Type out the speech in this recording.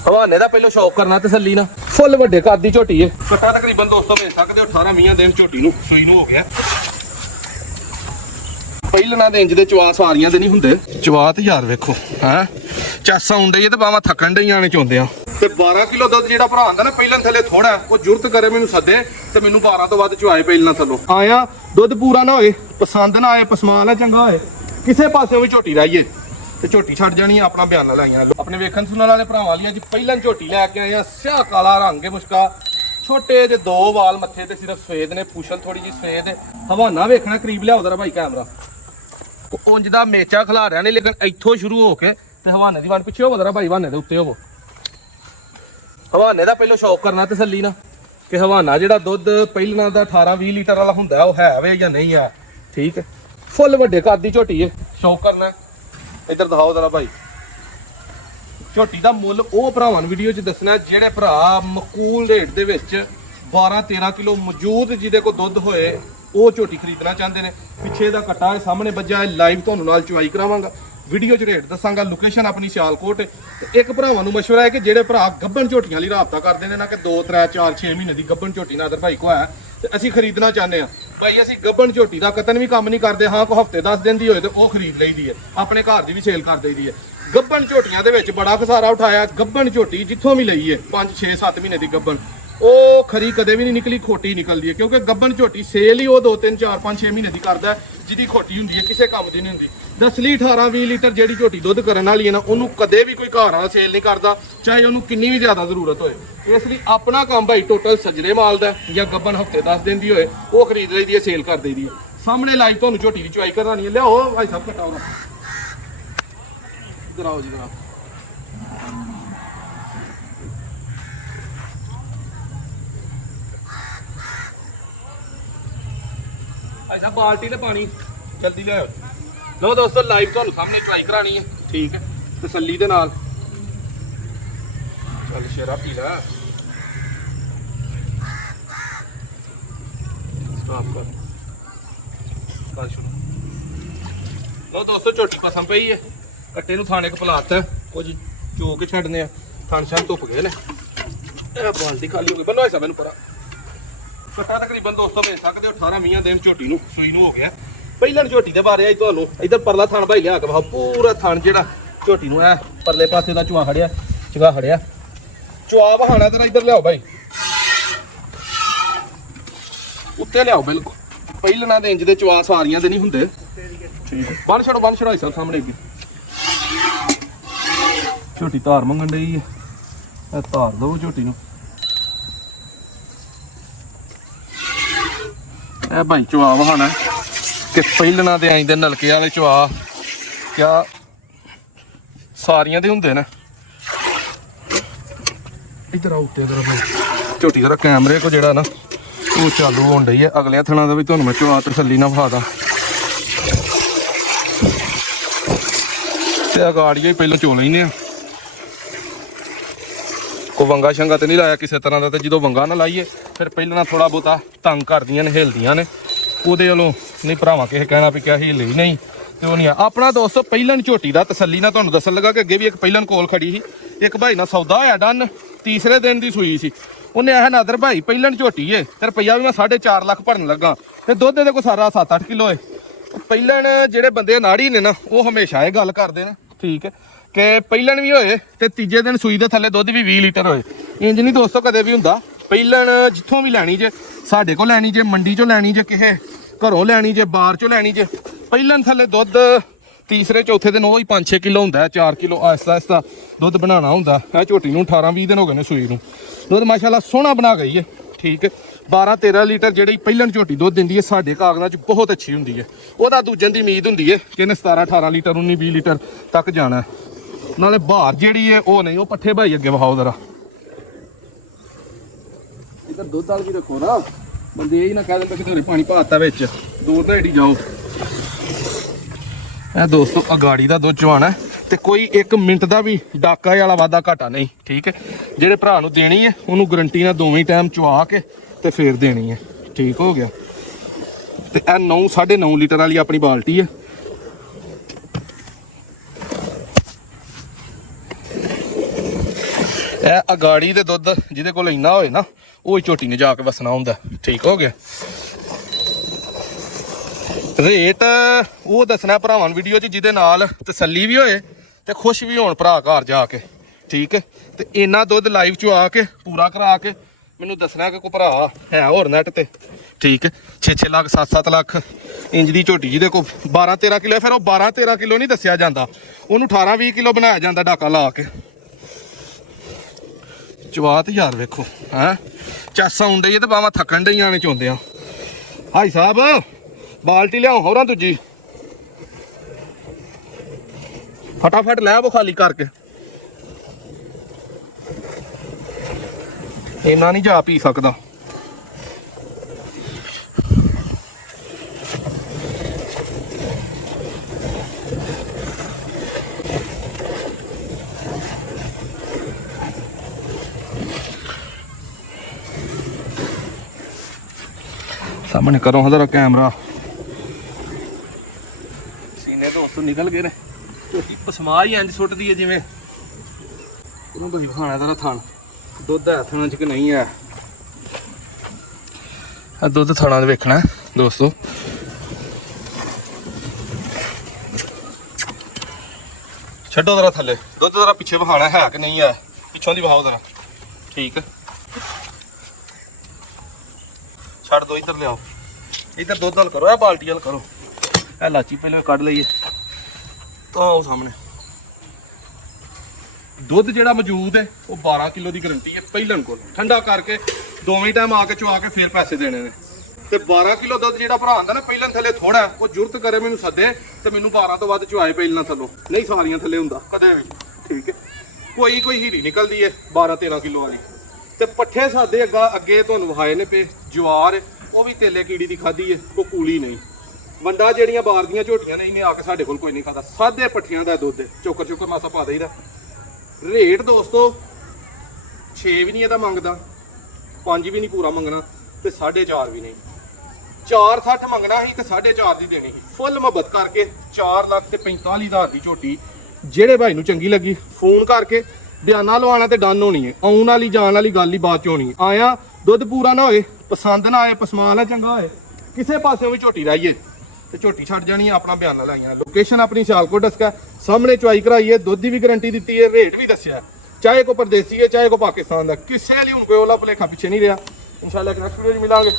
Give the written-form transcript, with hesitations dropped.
हवाने का पहले शौक करना तसल्ली ना फुल वड्डे कद दी झोटी है कट्टा तकरीबन दोस्तों भेज सकते हो 18-20 दिन झोटी नूं सूई नूं हो गया ਪਹਿਲਣਾ ਦੇ ਇੰਜ ਦੇ ਚਵਾ ਸਾਰੀਆਂ ਦੇ ਨਹੀਂ ਹੁੰਦੇ ਚਵਾ ਤੇ ਯਾਰ ਵੇਖੋ ਹੈ ਚਾਸਾ ਹੁੰਦੇ ਤੇ ਬਾਵਾ ਥੱਕਣ ਡਈਆਂ ਨੇ ਚੋਂਦੇ ਆ ਤੇ 12 ਕਿਲੋ ਦੁੱਧ ਜਿਹੜਾ ਭਰਾ ਆਂਦਾ ਨਾ ਪਹਿਲਾਂ ਥੱਲੇ ਥੋੜਾ ਉਹ ਜ਼ਰੂਰਤ ਕਰੇ ਮੈਨੂੰ ਸੱਦੇ ਤੇ ਮੈਨੂੰ 12 ਤੋਂ ਵੱਧ ਚਵਾਏ ਪਹਿਲਾਂ ਥੱਲੋਂ ਆਇਆ ਦੁੱਧ ਪੂਰਾ ਨਾ ਹੋਏ ਪਸੰਦ ਨਾ ਆਏ ਪਸਮਾਨ ਆ ਚੰਗਾ ਹੋਏ ਕਿਸੇ ਪਾਸੇ ਵੀ ਝੋਟੀ ਰਾਈਏ ਤੇ ਝੋਟੀ ਛੱਡ ਜਾਣੀ ਆਪਣਾ ਬਿਆਨ ਲਾਈਆਂ ਆਪਣੇ ਵੇਖਣ ਸੁਣਨ ਵਾਲੇ ਭਰਾਵਾਂ ਲਈ ਅੱਜ ਪਹਿਲਾਂ ਝੋਟੀ ਲੈ ਕੇ ਆਏ ਆ ਸਿਆਹ ਕਾਲਾ ਰੰਗ ਹੈ ਮੁਸ਼ਕਾ ਛੋਟੇ ਜਿਹੇ ਦੋ ਵਾਲ ਮੱਥੇ ਤੇ ਸਿਰਫ ਸਫੇਦ ਨੇ ਪੁਛਲ ਥੋੜੀ ਜਿਹੀ ਸਫੇਦ ਹੈ ਹਵਾਨਾ ਵੇਖਣਾ ਕਰੀਬ ਲਿਆਓ ਜਰਾ ਭਾਈ ਕੈਮਰਾ ਉਂਝ ਦਾ ਮੇਚਾ ਖਿਲਾ ਰਿਆ ਨੇ ਲੇਕਿਨ ਇੱਥੋਂ ਸ਼ੁਰੂ ਹੋ ਕੇ ਤੇ ਹਵਾਨੇ ਦੀ ਵਣ ਪਿੱਛੇ ਹੋਵੋ ਜਰਾ ਭਾਈ ਹਵਾਨੇ ਦੇ ਉੱਤੇ ਹੋਵੋ ਹਵਾਨੇ ਦਾ ਪਹਿਲਾਂ ਸ਼ੌਕ ਕਰਨਾ ਤਸੱਲੀ ਨਾ ਕਿ ਹਵਾਨਾ ਜਿਹੜਾ ਦੁੱਧ ਪਹਿਲਾਂ ਦਾ 18-20 ਲੀਟਰ ਵਾਲਾ ਹੁੰਦਾ ਉਹ ਹੈ ਵੇ ਜਾਂ ਨਹੀਂ ਆ ਠੀਕ ਹੈ ਫੁੱਲ ਵੱਡੇ ਕੱਦ ਦੀ ਝੋਟੀ ਹੈ ਸ਼ੌਕ ਕਰਨਾ ਇੱਧਰ ਦਿਖਾਓ ਜਰਾ ਭਾਈ ਝੋਟੀ ਦਾ ਮੁੱਲ ਉਹ ਭਰਾਵਾਂ ਨੂੰ ਵੀਡੀਓ 'ਚ ਦੱਸਣਾ ਜਿਹੜੇ ਭਰਾ ਮਕੂਲ ਰੇਟ ਦੇ ਵਿੱਚ 12-13 ਕਿਲੋ ਮੌਜੂਦ ਜਿਹਦੇ ਕੋਲ ਦੁੱਧ ਹੋਏ ਉਹ ਝੋਟੀ ਖਰੀਦਣਾ ਚਾਹੁੰਦੇ ਨੇ ਪਿੱਛੇ ਦਾ ਕੱਟਾ ਸਾਹਮਣੇ ਵੱਜਾ ਲਾਈਵ ਤੁਹਾਨੂੰ ਨਾਲ ਚਵਾਈ ਕਰਾਵਾਂਗਾ ਵੀਡੀਓ 'ਚ ਰੇਟ ਦੱਸਾਂਗਾ ਲੋਕੇਸ਼ਨ ਆਪਣੀ ਸਿਆਲਕੋਟ ਤੇ ਇੱਕ ਭਰਾਵਾਂ ਨੂੰ ਮਸ਼ਵਰਾ ਹੈ ਕਿ ਜਿਹੜੇ ਭਰਾ ਗੱਬਣ ਝੋਟੀਆਂ ਲਈ ਰਾਬਤਾ ਕਰਦੇ ਨੇ ਨਾ ਕਿ 2-3-4-6 ਮਹੀਨੇ ਦੀ ਗੱਬਣ ਝੋਟੀ ਨਾਦਰ ਭਾਈ ਕੋ ਹੈ ਤੇ ਅਸੀਂ ਖਰੀਦਣਾ ਚਾਹੁੰਦੇ ਆ ਭਾਈ ਅਸੀਂ ਗੱਬਣ ਝੋਟੀ ਦਾ ਕਤਨ ਵੀ ਕੰਮ ਨਹੀਂ ਕਰਦੇ ਹਾਂ ਕੋ ਹਫਤੇ 10 ਦਿਨ ਦੀ ਹੋਏ ਤੇ ਉਹ ਖਰੀਦ ਲਈਦੀ ਹੈ ਆਪਣੇ ਘਰ ਦੀ ਵੀ ਸੇਲ ਕਰ ਦਈਦੀ ਹੈ ਗੱਬਣ ਝੋਟੀਆਂ ਦੇ ਵਿੱਚ ਬੜਾ ਖਸਾਰਾ ਉਠਾਇਆ ਗੱਬਣ ਝੋਟੀ ਜਿੱਥੋਂ ਵੀ ਲਈ ਹੈ 5-6-7 ਮਹੀਨੇ ਦੀ ਗੱਬਣ ਉਹ ਖਰੀ ਕਦੇ ਵੀ ਨਹੀਂ ਨਿਕਲੀ ਖੋਟੀ ਨਿਕਲਦੀ ਹੈ ਕਿਉਂਕਿ ਗੱਬਣ ਝੋਟੀ ਸੇਲ ਹੀ ਉਹ 2-3-4-5-6 ਮਹੀਨੇ ਦੀ ਕਰਦਾ ਜਿਹਦੀ ਖੋਟੀ ਹੁੰਦੀ ਹੈ ਕਿਸੇ ਕੰਮ ਦੀ ਨਹੀਂ ਹੁੰਦੀ ਦਸਲੀ 18-20 ਲੀਟਰ ਜਿਹੜੀ ਝੋਟੀ ਦੁੱਧ ਕਰਨ ਵਾਲੀ ਹੈ ਨਾ ਉਹਨੂੰ ਕਦੇ ਵੀ ਕੋਈ ਘਰ ਵਾਲਾ ਸੇਲ ਨਹੀਂ ਕਰਦਾ ਚਾਹੇ ਉਹਨੂੰ ਕਿੰਨੀ ਵੀ ਜ਼ਿਆਦਾ ਜ਼ਰੂਰਤ ਹੋਏ ਇਸ ਲਈ ਆਪਣਾ ਕੰਮ ਭਾਈ ਟੋਟਲ ਸਜਰੇ ਮਾਲ ਦਾ ਜਾਂ ਗੱਬਣ ਹਫਤੇ 10 ਦਿਨ ਦੀ ਹੋਏ ਉਹ ਖਰੀਦ ਲਈਦੀ ਹੈ ਸੇਲ ਕਰ ਦਈਦੀ ਹੈ ਸਾਹਮਣੇ ਲਾਈਵ ਤੁਹਾਨੂੰ ਝੋਟੀ ਦੀ ਚੁਆਈ ਕਰਵਾਉਣੀ ਹੈ ਲਿਆਓ ਭਾਈ ਸਭ ਘਟਾਓ ਇਧਰ ਆਓ ਜੀ ਜਨਾਬ ऐसा बाल्टी ने पानी जल्दी ले लो दोस्तों लाइव तो सामने ट्राई करानी है ठीक है तसल्ली दे नाल चल शेरा पी ला स्टॉप कर शुरू लो दोस्तों झोटी पसंद पई है कट्टे नूं थाने क पलाता कुछ चो के छड्डने थन शन धुप गए ने बाल्टी खाली हो गई बनो ऐसा मैनू परा कट्टा तकरीबन दोस्तों भेज सकते हो 18-20 दिन झोटी नूं सूई नूं हो गया ਪਹਿਲਾਂ ਝੋਟੀ ਦੇ ਬਾਰੇ ਆਈ ਤੁਹਾਨੂੰ ਇਧਰ ਪਰਲਾ ਥਣ ਭਾਈ ਲਿਆ ਕੇ ਵਾ ਪੂਰਾ ਥਣ ਜਿਹੜਾ ਝੋਟੀ ਨੂੰ ਐ ਪਰਲੇ ਪਾਸੇ ਦਾ ਚੁਆ ਖੜਿਆ ਚੁਗਾ ਖੜਿਆ ਚੁਆ ਵਹਾਣਾ ਤੇਰਾ ਇਧਰ ਲਿਆਓ ਭਾਈ ਉੱਤੇ ਲਿਆਓ ਬਿਲਕੁਲ ਪਹਿਲਾਂ ਦੇ ਇੰਜ ਦੇ ਚੁਆ ਸਾਰੀਆਂ ਦੇ ਨਹੀਂ ਹੁੰਦੇ ਠੀਕ ਬੰਨ ਛੜੋ ਇਸ ਸਾਹਮਣੇ ਅੱਗੇ ਝੋਟੀ ਧਾਰ ਮੰਗਣ ਡਈ ਹੈ ਇਹ ਧਾਰ ਦੋ ਝੋਟੀ ਨੂੰ ਇਹ ਭਾਈ ਚੁਆ ਵਹਾਣਾ ਕਿ ਪਹਿਲਣਾ ਦੇ ਆਈਂਦੇ ਨਲਕੇ ਵਾਲੇ ਚੁਆ ਕਿਆ ਸਾਰੀਆਂ ਦੇ ਹੁੰਦੇ ਨੇ ਇਧਰ ਆਉ ਉੱਤੇ ਇਧਰ ਝੋਟੀ ਦਾ ਕੈਮਰੇ ਕੋ ਜਿਹੜਾ ਨਾ ਉਹ ਚਾਲੂ ਹੋਣ ਡਈ ਹੈ ਅਗਲੇ ਥਣਾ ਦਾ ਵੀ ਤੁਹਾਨੂੰ ਮੈਂ ਚੁਆ ਤਸੱਲੀ ਨਾਲ ਵਿਖਾਦਾ ਤੇ ਅਗਾੜੀਆਂ ਹੀ ਪਹਿਲਾਂ ਚੋ ਲੈਨੇ ਆ ਕੋ ਵੰਗਾ ਸ਼ੰਗਾ ਤੇ ਨਹੀਂ ਲਾਇਆ ਕਿਸੇ ਤਰ੍ਹਾਂ ਦਾ ਤੇ ਜਦੋਂ ਵੰਗਾ ਨਾ ਲਾਈਏ ਫਿਰ ਪਹਿਲਾਂ ਥੋੜਾ ਬਹੁਤਾ ਤੰਗ ਕਰਦੀਆਂ ਨੇ ਹਿਲਦੀਆਂ ਨੇ ਉਹਦੇ ਵੱਲੋਂ ਨਹੀਂ ਭਰਾਵਾਂ ਕਿਸੇ ਕਹਿਣਾ ਵੀ ਕਿਆ ਹਿੱਲੀ ਨਹੀਂ ਤੇ ਉਹ ਨਹੀਂ ਆਪਣਾ ਦੋਸਤੋ ਪਹਿਲਾਂ ਝੋਟੀ ਦਾ ਤਸੱਲੀ ਨਾਲ ਤੁਹਾਨੂੰ ਦੱਸਣ ਲੱਗਾ ਕਿ ਅੱਗੇ ਵੀ ਇੱਕ ਪਹਿਲਾਂ ਕੋਲ ਖੜੀ ਸੀ ਇੱਕ ਭਾਈ ਨਾਲ ਸੌਦਾ ਹੋਇਆ ਡਨ ਤੀਸਰੇ ਦਿਨ ਦੀ ਸੂਈ ਸੀ ਉਹਨੇ ਆਹ ਨਾਦਰ ਭਾਈ ਪਹਿਲਾਂ ਝੋਟੀ ਏ ਤੇ ਰੁਪਈਆ ਵੀ ਮੈਂ 4.5 ਲੱਖ ਭਰਨ ਲੱਗਾ ਤੇ ਦੁੱਧ ਇਹਦੇ ਕੋਲ ਸਾਰਾ 7-8 ਕਿਲੋ ਏ ਪਹਿਲਾਂ ਜਿਹੜੇ ਬੰਦੇ ਨਾੜੀ ਨੇ ਨਾ ਉਹ ਹਮੇਸ਼ਾ ਇਹ ਗੱਲ ਕਰਦੇ ਨੇ ਠੀਕ ਹੈ ਕਿ ਪਹਿਲਾਂ ਵੀ ਹੋਏ ਤੇ ਤੀਜੇ ਦਿਨ ਸੂਈ ਦੇ ਥੱਲੇ ਦੁੱਧ ਵੀ 20 ਲੀਟਰ ਹੋਏ ਇੰਜ ਨਹੀਂ ਦੋਸਤੋ ਕਦੇ ਵੀ ਹੁੰਦਾ ਪਹਿਲਾਂ ਜਿੱਥੋਂ ਵੀ ਲੈਣੀ ਜੇ ਸਾਡੇ ਕੋਲ ਲੈਣੀ ਜੇ ਮੰਡੀ ਚੋਂ ਲੈਣੀ ਜੇ ਕਿਸੇ ਘਰੋਂ ਲੈਣੀ ਜੇ ਬਾਹਰ ਚੋਂ ਲੈਣੀ ਜੇ ਪਹਿਲਾਂ ਥੱਲੇ ਦੁੱਧ ਤੀਸਰੇ ਚੌਥੇ ਦਿਨ ਉਹ ਹੀ 5-6 ਕਿਲੋ ਹੁੰਦਾ 4 ਕਿਲੋ ਆਹਿਸਤਾ ਦੁੱਧ ਬਣਾਉਣਾ ਹੁੰਦਾ ਇਹ ਝੋਟੀ ਨੂੰ 18-20 ਦਿਨ ਹੋ ਗਏ ਨੇ ਸੂਈ ਨੂੰ ਦੁੱਧ ਮਾਸ਼ਾਅੱਲਾ ਸੋਹਣਾ ਬਣਾ ਗਈ ਹੈ ਠੀਕ ਹੈ 12-13 ਲੀਟਰ ਜਿਹੜੀ ਪਹਿਲਾਂ ਝੋਟੀ ਦੁੱਧ ਦਿੰਦੀ ਹੈ ਸਾਡੇ ਕਾਗਜ਼ਾਂ 'ਚ ਬਹੁਤ ਅੱਛੀ ਹੁੰਦੀ ਹੈ ਉਹਦਾ ਦੂਜਨ ਦੀ ਉਮੀਦ ਹੁੰਦੀ ਹੈ ਕਿ ਇਹਨੇ 17-18 ਲੀਟਰ 19-20 ਲੀਟਰ ਤੱਕ ਜਾਣਾ ਨਾਲੇ ਬਾਹਰ ਜਿਹੜੀ ਹੈ ਉਹ ਨਹੀਂ ਉਹ ਪੱਠੇ ਭਾਈ ਅੱਗੇ ਵਹਾਓ ਜ਼ਰਾ ਇੱਧਰ ਦੁੱਧ ਵਾਲ ਵੀ ਰੱਖੋ ਨਾ ਬੰਦੇ ਇਹ ਨਾ ਕਹਿ ਦਿੰਦੇ ਕਿ ਤੁਹਾਡੇ ਪਾਣੀ ਪਾਤਾ ਵਿੱਚ ਦੂਰ ਤਾਂ ਏਡੀ ਜਾਓ ਇਹ ਦੋਸਤੋ ਅਗਾੜੀ ਦਾ ਦੁੱਧ ਚਵਾਣਾ ਤੇ ਕੋਈ 1 ਮਿੰਟ ਦਾ ਵੀ ਡਾਕਾ ਵਾਲਾ ਵਾਧਾ ਘਾਟਾ ਨਹੀਂ ਠੀਕ ਹੈ ਜਿਹੜੇ ਭਰਾ ਨੂੰ ਦੇਣੀ ਹੈ ਉਹਨੂੰ ਗਰੰਟੀ ਨਾਲ ਦੋਵੇਂ ਟਾਈਮ ਚਵਾ ਕੇ ਤੇ ਫੇਰ ਦੇਣੀ ਹੈ ਠੀਕ ਹੋ ਗਿਆ ਤੇ ਇਹ 9.5 ਲੀਟਰ ਵਾਲੀ ਆਪਣੀ ਬਾਲਟੀ ਹੈ ਇਹ ਅਗਾੜੀ ਦੇ ਦੁੱਧ ਜਿਹਦੇ ਕੋਲ ਇੰਨਾ ਹੋਏ ਨਾ ਉਹ ਹੀ ਝੋਟੀ ਨੇ ਜਾ ਕੇ ਵਸਣਾ ਹੁੰਦਾ। ਠੀਕ ਹੋ ਗਿਆ। ਰੇਟ ਉਹ ਦੱਸਣਾ ਭਰਾਵਾਂ ਨੂੰ ਵੀਡੀਓ 'ਚ ਜਿਹਦੇ ਨਾਲ ਤਸੱਲੀ ਵੀ ਹੋਏ ਤੇ ਖੁਸ਼ ਵੀ ਹੋਣ ਭਰਾ ਘਰ ਜਾ ਕੇ। ਠੀਕ ਹੈ। ਤੇ ਇੰਨਾ ਦੁੱਧ ਲਾਈਵ 'ਚ ਆ ਕੇ ਪੂਰਾ ਕਰਾ ਕੇ ਮੈਨੂੰ ਦੱਸਣਾ ਕਿ ਕੋਈ ਭਰਾ ਹੈ ਹੋਰ ਨੈਟ ਤੇ। ਠੀਕ ਹੈ। 6-6 ਲੱਖ 7-7 ਲੱਖ ਇੰਜ ਦੀ ਝੋਟੀ ਜਿਹਦੇ ਕੋਲ 12-13 ਕਿਲੋ, ਫਿਰ ਉਹ 12-13 ਕਿਲੋ ਨਹੀਂ ਦੱਸਿਆ ਜਾਂਦਾ, ਉਹਨੂੰ 18-20 ਕਿਲੋ ਬਣਾਇਆ ਜਾਂਦਾ ਡਾਕਾ ਲਾ ਕੇ। ਚਵਾਤ ਯਾਰ ਵੇਖੋ ਹੈ ਚਾਸਾ ਹੁੰਦੇ ਤੇ ਬਾਵਾ ਥੱਕਣ ਡਈਆਂ ਨੇ ਚੋਂਦੇ ਆ। ਭਾਈ ਸਾਹਿਬ ਬਾਲਟੀ ਲਿਆਓ ਹੋਰਾਂ ਦੂਜੀ, ਫਟਾਫਟ ਲੈ ਆਵੋ ਖਾਲੀ ਕਰਕੇ। ਇੰਨਾ ਨਹੀਂ ਜਾ ਪੀ ਸਕਦਾ। ਸਾਹਮਣੇ ਕਰੋ ਹਜ਼ਾਰਾ ਕੈਮਰਾ। ਸੀਨੇ ਤੋਂ ਉੱਥੋਂ ਨਿਕਲ ਗਏ ਨੇ। ਝੋਟੀ ਪਸਮਾ ਹੀ ਇੰਜ ਸੁੱਟਦੀ ਹੈ ਜਿਵੇਂ ਉਹਨੂੰ ਬਈ ਖਾਣਾ ਦਾ ਥਣ ਦੁੱਧ ਹੈ ਥਣਾ ਚ ਕਿ ਨਹੀਂ ਹੈ। ਆ ਦੁੱਧ ਥਣਾ ਦੇ ਵੇਖਣਾ ਦੋਸਤੋ। ਛੱਡੋ ਜ਼ਰਾ ਥੱਲੇ ਦੁੱਧ ਜ਼ਰਾ ਪਿੱਛੇ ਵਹਾਣਾ ਹੈ ਕਿ ਨਹੀਂ ਹੈ, ਪਿੱਛੋਂ ਦੀ ਵਹਾਓ ਜ਼ਰਾ। ਠੀਕ ਹੈ। ਛੱਡ ਦੋ ਇੱਧਰ ਲਿਆਓ, ਇੱਧਰ ਦੁੱਧ ਹਲ ਕਰੋ, ਇਹ ਬਾਲਟੀ ਹਲ ਕਰੋ। ਇਹ ਲਾਚੀ ਪਹਿਲਾਂ ਕੱਢ ਲਈਏ ਤਾਂ ਉਹ ਸਾਹਮਣੇ ਦੁੱਧ ਜਿਹੜਾ ਮੌਜੂਦ ਹੈ ਉਹ 12 ਕਿਲੋ ਦੀ ਗਰੰਟੀ ਹੈ ਪਹਿਲਣ ਕੋਲ। ਠੰਡਾ ਕਰਕੇ ਦੋਵੇਂ ਟਾਈਮ ਆ ਕੇ ਚਵਾ ਕੇ ਫਿਰ ਪੈਸੇ ਦੇਣੇ ਨੇ। ਤੇ 12 ਕਿਲੋ ਦੁੱਧ ਜਿਹੜਾ ਭਰਾ ਆਂਦਾ ਨਾ ਪਹਿਲਣ ਥੱਲੇ ਥੋੜਾ, ਉਹ ਜ਼ਰੂਰਤ ਕਰੇ ਮੈਨੂੰ ਸੱਦੇ ਤੇ ਮੈਨੂੰ 12 ਤੋਂ ਵੱਧ ਚਵਾਏ ਪਹਿਲਾਂ ਥੱਲੋਂ, ਨਹੀਂ ਸਾਰੀਆਂ ਥੱਲੇ ਹੁੰਦਾ ਕਦੇ ਵੀ। ਠੀਕ ਹੈ। ਕੋਈ ਹੀਰੀ ਨਿਕਲਦੀ ਹੈ 12-13 ਕਿਲੋ ਵਾਲੀ। ਤੇ ਪੱਠੇ ਸਾਦੇ ਅੱਗੇ ਤੁਹਾਨੂੰ ਵਿਖਾਏ ਨੇ ਪਏ ਜਵਾਰ, ਉਹ ਵੀ ਤੇਲੇ ਕੀੜੀ ਦੀ ਖਾਧੀ ਹੈ, ਕੋਈ ਕੂਲੀ ਨਹੀਂ। ਵੰਡਾ ਜਿਹੜੀਆਂ ਬਾਹਰ ਦੀਆਂ ਝੋਟੀਆਂ ਨੇ ਇਹਨੇ ਆ ਕੇ ਸਾਡੇ ਕੋਲ ਕੋਈ ਨਹੀਂ ਖਾਦਾ। ਸਾਦੇ ਪੱਠਿਆਂ ਦਾ ਦੁੱਧ ਚੋਕਰ ਮਾਸਾ ਪਾ ਦੇਈਦਾ। ਰੇਟ ਦੋਸਤੋ 6 ਵੀ ਨਹੀਂ ਇਹਦਾ ਮੰਗਦਾ, 5 ਵੀ ਨਹੀਂ ਪੂਰਾ ਮੰਗਣਾ ਤੇ 4.5 ਵੀ ਨਹੀਂ। 4.60 ਮੰਗਣਾ ਸੀ ਤੇ 4.5 ਦੀ ਦੇਣੀ ਸੀ। ਫੁੱਲ ਮੁਹੱਬਤ ਕਰਕੇ 4,45,000 ਦੀ ਝੋਟੀ ਜਿਹੜੇ ਭਾਈ ਨੂੰ ਚੰਗੀ ਲੱਗੀ ਫੋਨ ਕਰਕੇ ਬਿਆਨਾ ਲਵਾਉਣਾ ਤੇ ਡਨ ਹੋਣੀ ਹੈ। ਆਉਣ ਵਾਲੀ ਜਾਣ ਵਾਲੀ ਗੱਲ ਹੀ ਬਾਅਦ ਚ ਹੋਣੀ ਹੈ। ਆਇਆ ਦੁੱਧ ਪੂਰਾ ਨਾ ਹੋਏ, ਪਸੰਦ ਨਾ ਆਏ, ਪਸਮਾਨ ਨਾ ਚੰਗਾ ਹੋਏ, ਕਿਸੇ ਪਾਸਿਓਂ ਵੀ ਝੋਟੀ ਰਾਈਏ ਤੇ ਝੋਟੀ ਛੱਡ ਜਾਣੀ ਹੈ। ਆਪਣਾ ਬਿਆਨਾ ਲਾਈਆਂ, ਲੋਕੇਸ਼ਨ ਆਪਣੀ ਸਿਆਲਕੋਟ ਡਸਕਾ ਸਾਹਮਣੇ ਚੁਆਈ ਕਰਾਈਏ, ਦੁੱਧ ਦੀ ਵੀ ਗਾਰੰਟੀ ਦਿੱਤੀ ਹੈ, ਰੇਟ ਵੀ ਦੱਸਿਆ। ਚਾਹੇ ਕੋ ਪਰਦੇਸੀ ਹੈ ਚਾਹੇ ਕੋ ਪਾਕਿਸਤਾਨ ਦਾ, ਕਿਸੇ ਲਈ ਹੁਣ ਕੋਈ ਉਹਲਾ ਭੁਲੇਖਾ ਪਿੱਛੇ ਨਹੀਂ ਰਿਹਾ। ਇਨਸ਼ਾਅੱਲਾ ਨੈਕਸਟ ਵੀਡੀਓ 'ਚ ਮਿਲਾਂਗੇ।